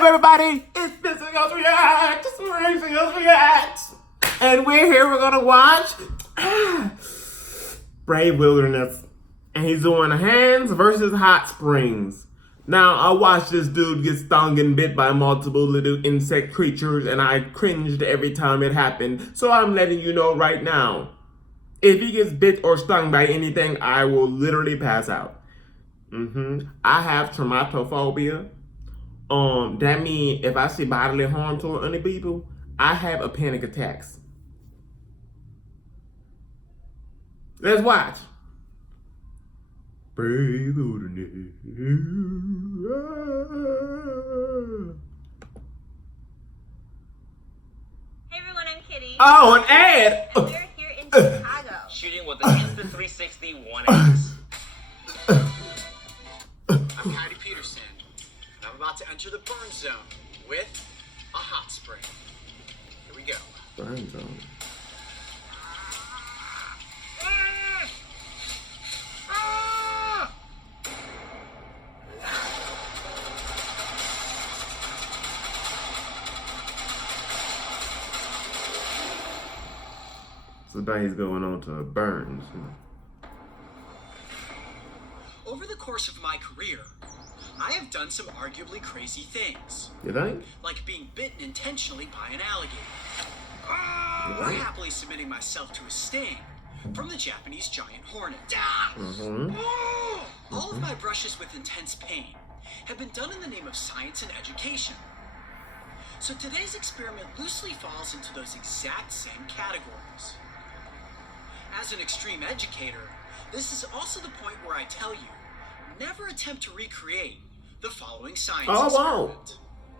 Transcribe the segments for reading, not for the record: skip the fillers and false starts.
up, everybody? It's Mr. Ghost Reacts. Mr. Ghost Reacts. And we're here. We're going to watch Brave Wilderness. And he's doing hands versus hot springs. Now, I watched this dude get stung and bit by multiple little insect creatures, and I cringed every time it happened. So I'm letting you know right now. If he gets bit or stung by anything, I will literally pass out. I have teratophobia. That means if I see bodily harm to other people, I have a panic attacks. Let's watch. Brave Wilderness. Hey everyone, I'm Kitty. Oh, an ad! And we're here in Chicago. Shooting with an Insta360 1X. I'm Heidi Peterson, and I'm about to enter the burn zone with a hot spring. Here we go. Burn zone. So now he's going on to burns. Over the course of my career, I have done some arguably crazy things, You think? like being bitten intentionally by an alligator, or happily submitting myself to a sting from the Japanese giant hornet. All of my brushes with intense pain have been done in the name of science and education. So today's experiment loosely falls into those exact same categories. As an extreme educator, this is also the point where I tell you, never attempt to recreate the following science experiment.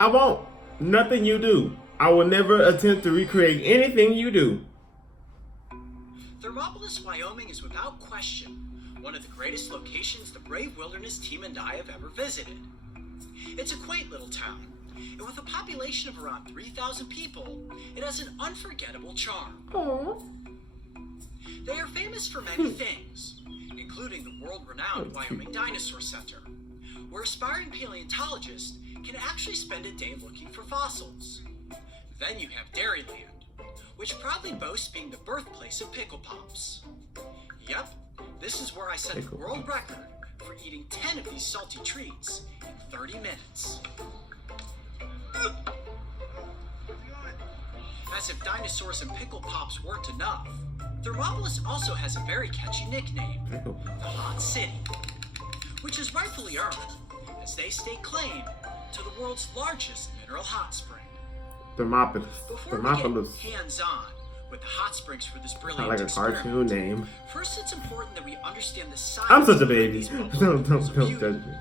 I won't. Nothing you do. I will never attempt to recreate anything you do. Thermopolis, Wyoming is without question one of the greatest locations the Brave Wilderness team and I have ever visited. It's a quaint little town, and with a population of around 3,000 people, it has an unforgettable charm. Aww. They are famous for many things, including the world-renowned Wyoming Dinosaur Center, where aspiring paleontologists can actually spend a day looking for fossils. Then you have Dairyland, which proudly boasts being the birthplace of Pickle Pops. Yep, this is where I set the world record for eating 10 of these salty treats in 30 minutes. As if dinosaurs and Pickle Pops weren't enough, Thermopolis also has a very catchy nickname, the Hot City, which is rightfully earned, as they stake claim to the world's largest mineral hot spring. Thermopolis. Before we Thermopolis. get hands-on with the hot springs for this I brilliant like a experiment, cartoon name. first it's important that we understand the science. I'm such a behind baby. these Don't pools of beauty. judge me.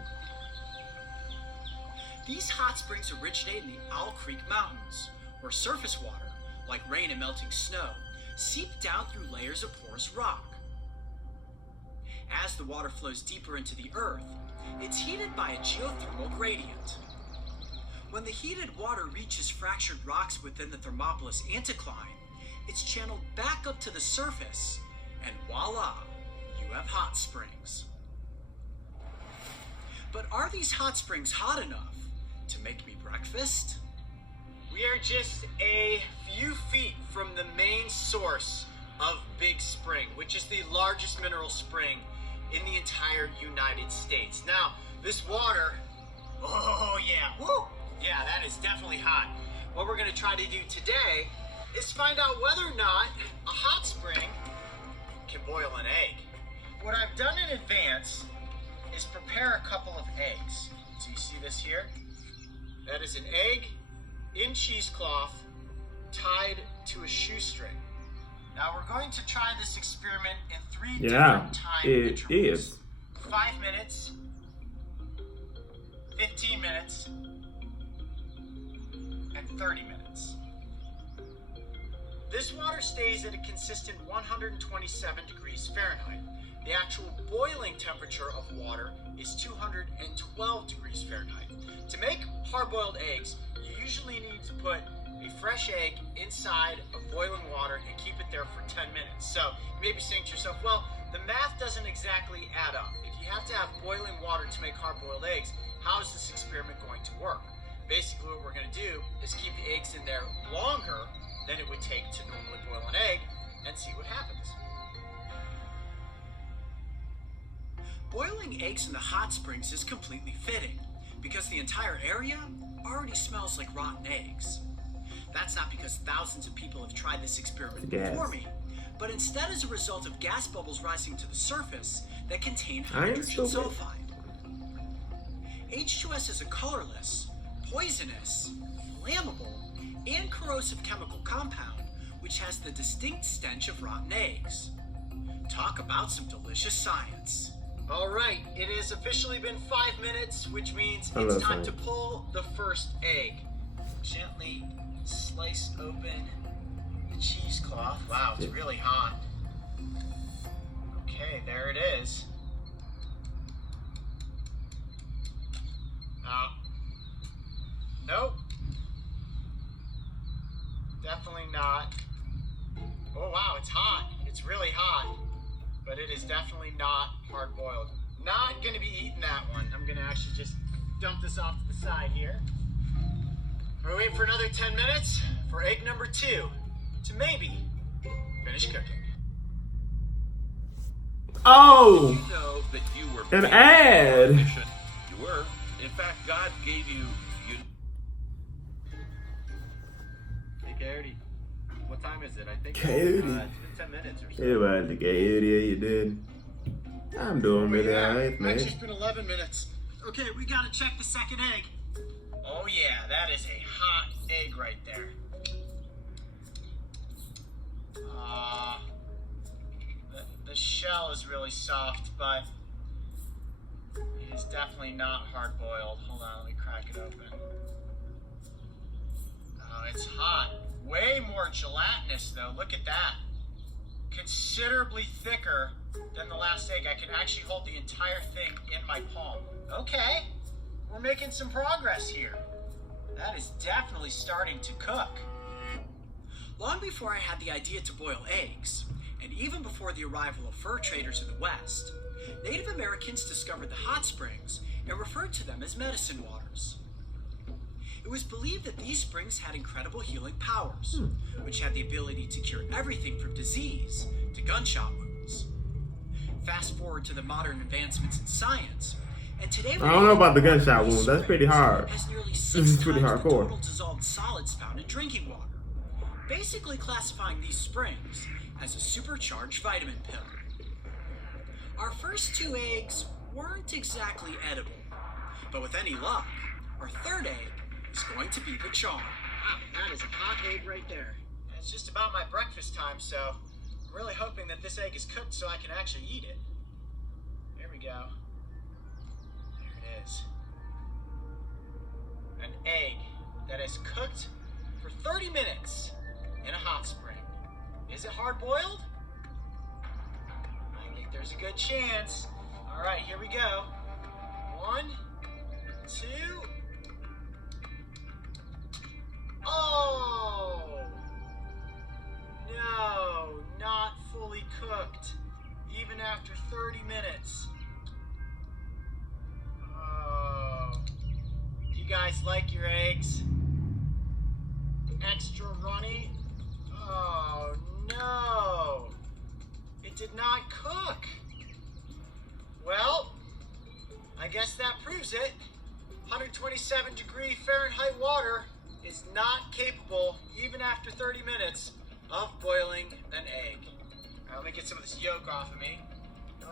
These hot springs originate in the Owl Creek Mountains, where surface water, like rain and melting snow, seep down through layers of porous rock. As the water flows deeper into the earth, it's heated by a geothermal gradient. When the heated water reaches fractured rocks within the Thermopolis anticline, it's channeled back up to the surface, and voila, you have hot springs. But are these hot springs hot enough to make me breakfast? We are just a few feet from the main source of Big Spring, which is the largest mineral spring in the entire United States. Now, this water, oh yeah, woo! Yeah, that is definitely hot. What we're gonna try to do today is find out whether or not a hot spring can boil an egg. What I've done in advance is prepare a couple of eggs. So you see this here? That is an egg in cheesecloth tied to a shoestring. Now we're going to try this experiment in three different time it intervals. is. 5 minutes, 15 minutes, and 30 minutes. This water stays at a consistent 127 degrees Fahrenheit. The actual boiling temperature of water is 212 degrees Fahrenheit. To make hard-boiled eggs, you usually need to put a fresh egg inside of boiling water and keep it there for 10 minutes. So you may be saying to yourself, well, the math doesn't exactly add up. If you have to have boiling water to make hard-boiled eggs, how is this experiment going to work? Basically, what we're going to do is keep the eggs in there longer than it would take to normally boil an egg and see what happens. Boiling eggs in the hot springs is completely fitting because the entire area already smells like rotten eggs. That's not because thousands of people have tried this experiment before me, but instead as a result of gas bubbles rising to the surface that contain hydrogen sulfide. H2S is a colorless, poisonous, flammable, and corrosive chemical compound which has the distinct stench of rotten eggs. Talk about some delicious science. All right, it has officially been 5 minutes, which means it's time to pull the first egg. Gently slice open the cheesecloth. Wow, it's really hot. Okay, there it is. Nope. Definitely not. Oh wow, it's hot. It's really hot. But it is definitely not hard-boiled. Not gonna be eating that one. I'm gonna actually just dump this off to the side here. We're waiting for another 10 minutes for egg number 2 to maybe finish cooking. Oh, You know that you were an made ad. for a mission. You were. In fact, God gave you. Hey, Coyote. What time is it? I think Coyote. it's been 10 minutes or so. It was the idiot you did. I'm doing really alright, man. Actually, it's been 11 minutes. Okay, we gotta check the second egg. Oh yeah, that is a hot egg right there. The shell is really soft, but it is definitely not hard-boiled. Hold on, let me crack it open. Oh, it's hot. Way more gelatinous, though. Look at that. Considerably thicker than the last egg. I can actually hold the entire thing in my palm. Okay, we're making some progress here. That is definitely starting to cook. Long before I had the idea to boil eggs, and even before the arrival of fur traders in the West, Native Americans discovered the hot springs and referred to them as medicine waters. It was believed that these springs had incredible healing powers, which had the ability to cure everything from disease to gunshot wounds. Fast forward to the modern advancements in science, and today I don't know about the gunshot wound. That's pretty hard. has nearly This 6 is pretty times the hardcore. total dissolved solids found in drinking water, basically classifying these springs as a supercharged vitamin pill. Our first 2 eggs weren't exactly edible, but with any luck, our third egg is going to be the charm. Wow, that is a hot egg right there. It's just about my breakfast time, so I'm really hoping that this egg is cooked so I can actually eat it. Here we go. There it is. An egg that is cooked for 30 minutes in a hot spring. Is it hard-boiled? I think there's a good chance. All right, here we go. 1, 2. Oh! No, not fully cooked, even after 30 minutes. Oh. Do you guys like your eggs? Extra runny? Oh, no. It did not cook. Well, I guess that proves it. 127 degree Fahrenheit water is not capable, even after 30 minutes, of boiling an egg. Let me get some of this yolk off of me.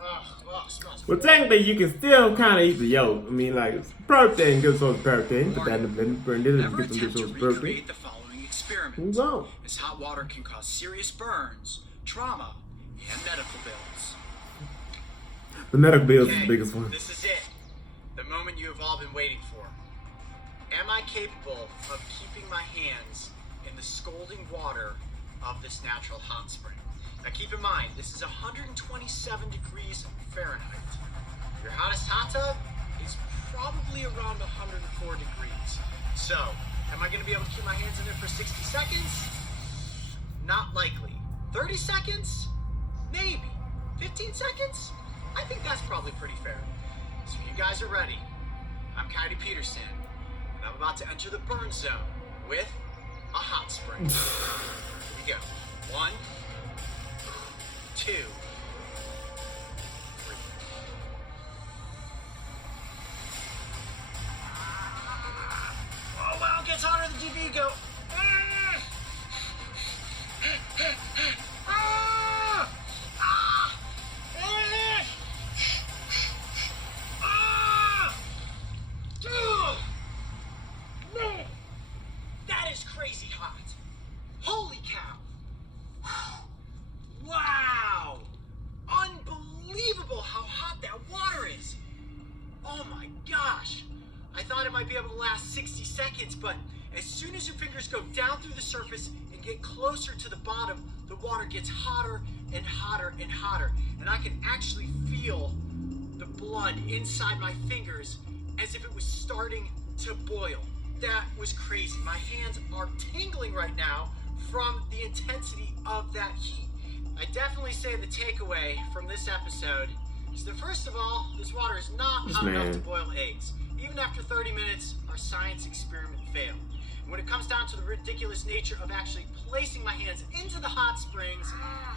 Oh, it smells Well, technically, you can still kind of eat the yolk. I mean, like, it's protein, good source of protein. Put that in the blender, burn it, Never get some good attempt to source of protein. recreate the following experiment, Move on. as hot water can cause serious burns, trauma, and medical bills. The medical bills is Okay, the biggest one. this is it. The moment you have all been waiting for. Am I capable of keeping my hands in the scalding water of this natural hot spring? Now keep in mind, this is 127 degrees Fahrenheit. Your hottest hot tub is probably around 104 degrees. So, am I going to be able to keep my hands in there for 60 seconds? Not likely. 30 seconds? Maybe. 15 seconds? I think that's probably pretty fair. So if you guys are ready, I'm Coyote Peterson, and I'm about to enter the burn zone with a hot spring. Here we go. 1, 2, 3. Oh wow, it gets hotter the deeper you go. That is crazy hot. Holy cow. Wow. Unbelievable how hot that water is. Oh my gosh. I thought it might be able to last 60 seconds, but as soon as your fingers go down through the surface and get closer to the bottom, the water gets hotter and hotter and hotter. And I can actually feel the blood inside my fingers as if it was starting to boil. That was crazy. My hands are tingling right now from the intensity of that heat. I definitely say the takeaway from this episode is that first of all, this water is not hot enough to boil eggs. Even after 30 minutes, our science experiment failed. And when it comes down to the ridiculous nature of actually placing my hands into the hot springs,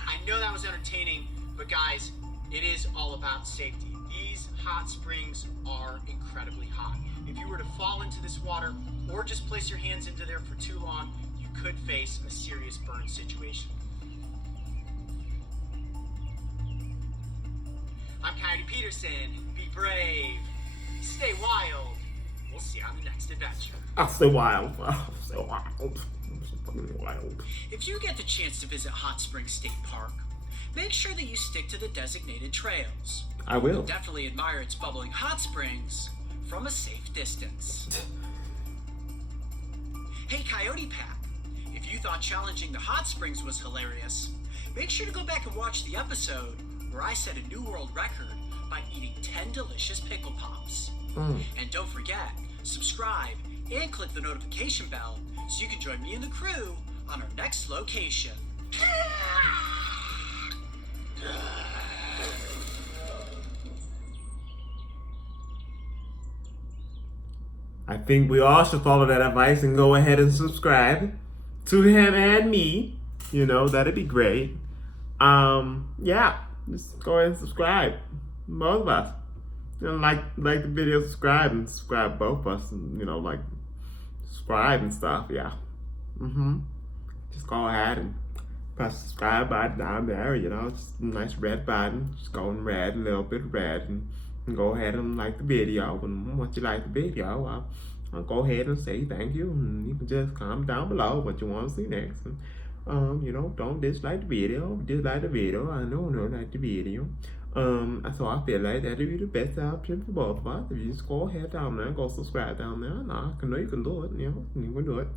I know that was entertaining, but guys, it is all about safety. These hot springs are incredibly hot. If you were to fall into this water or just place your hands into there for too long, you could face a serious burn situation. I'm Coyote Peterson. Be brave. Stay wild. We'll see you on the next adventure. I'll stay wild. I'll stay wild. I'm so fucking wild. If you get the chance to visit Hot Springs State Park, make sure that you stick to the designated trails. I will. You'll definitely admire its bubbling hot springs from a safe distance. Hey Coyote Pack, if you thought challenging the hot springs was hilarious, make sure to go back and watch the episode where I set a new world record by eating 10 delicious pickle pops. And don't forget, subscribe and click the notification bell so you can join me and the crew on our next location. I think we all should follow that advice and go ahead and subscribe to him and me. You know, that'd be great. Yeah, just go ahead and subscribe. Both of us. And like the video, subscribe both of us, and like subscribe and stuff, yeah. Just go ahead and press the subscribe button down there, just a nice red button, just go in red, a little bit red, and go ahead and like the video. And once you like the video, I'll go ahead and say thank you, and you can just comment down below what you want to see next. And, don't dislike the video. Dislike the video. I don't like the video. So I feel like that'd be the best option for both of us. If you just go ahead down there and go subscribe down there. No, I know you can do it. You can do it.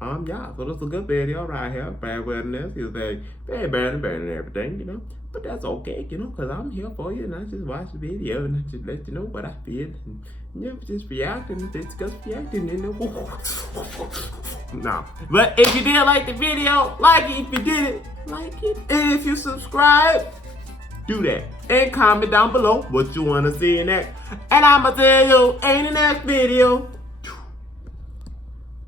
Yeah, so this is a good video right here. Bad weirdness is very bad and everything, But that's okay, because I'm here for you, and I just watch the video and I just let you know what I feel. And, just reacting, just reacting, No. But if you did like the video, like it. If you did it, like it. And if you subscribe, do that. And comment down below what you want to see next. And I'ma tell you in the next video.